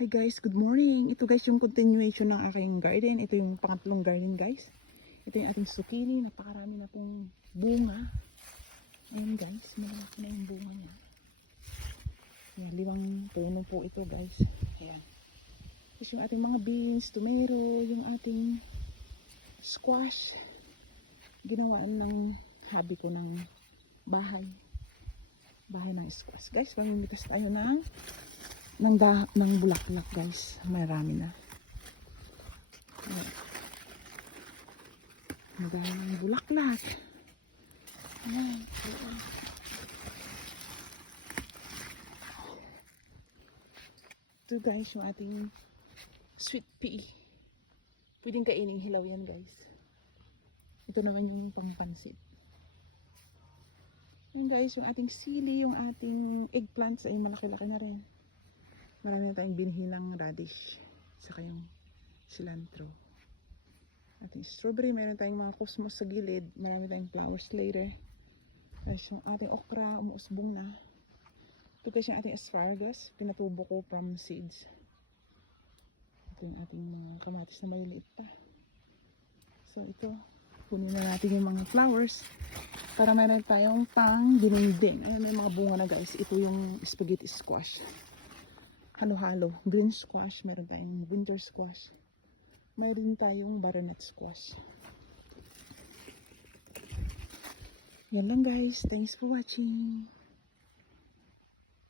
Hi guys, good morning. Ito guys yung continuation ng aking garden. Ito yung pangatlong garden guys. Ito yung ating zucchini. Napakarami na pong bunga. Ayan guys, malaki na yung bunga niya. Ayan, 5 puno po ito guys. Ayan. Tapos yung ating mga beans, tomato, yung ating squash. Ginawaan ng hobby ko ng bahay. Bahay ng squash. Guys, mamimitas tayo ng bulaklak guys. Marami na. Ang daming bulaklak. Ayan. Ito guys yung ating sweet pea. Pwedeng kaining hilaw yan guys. Ito naman yung pangpansit. Ayan guys, yung ating sili, yung ating eggplants ay malaki-laki na rin. Marami na tayong binhilang radish. Saka yung cilantro. Ating strawberry, mayroon tayong mga cosmos sa gilid. Marami tayong flowers later. Tapos yung ating okra, umuusbong na. Ito kasi yung ating asparagus. Pinatubo ko from seeds. Ito yung ating mga kamatis na maliliit pa. So ito, punin na natin yung mga flowers. Para mayroon tayong pang dinengdeng. Ano may mga bunga na guys. Ito yung spaghetti squash. Halo-halo. Green squash. Meron tayong winter squash. Mayroon tayong butternut squash. Yan lang guys. Thanks for watching.